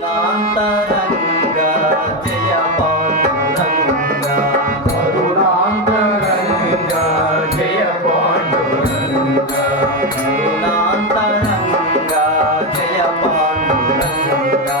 కాంతరంగా Jaya Panduranga. కరుణాంతరంగా Jaya Panduranga. కరుణాంతరంగా Jaya Panduranga.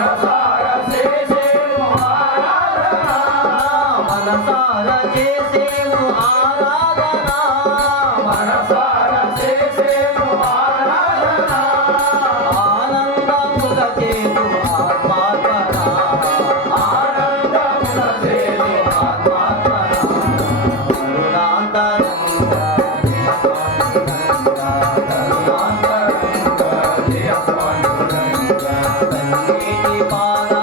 गिरिपारा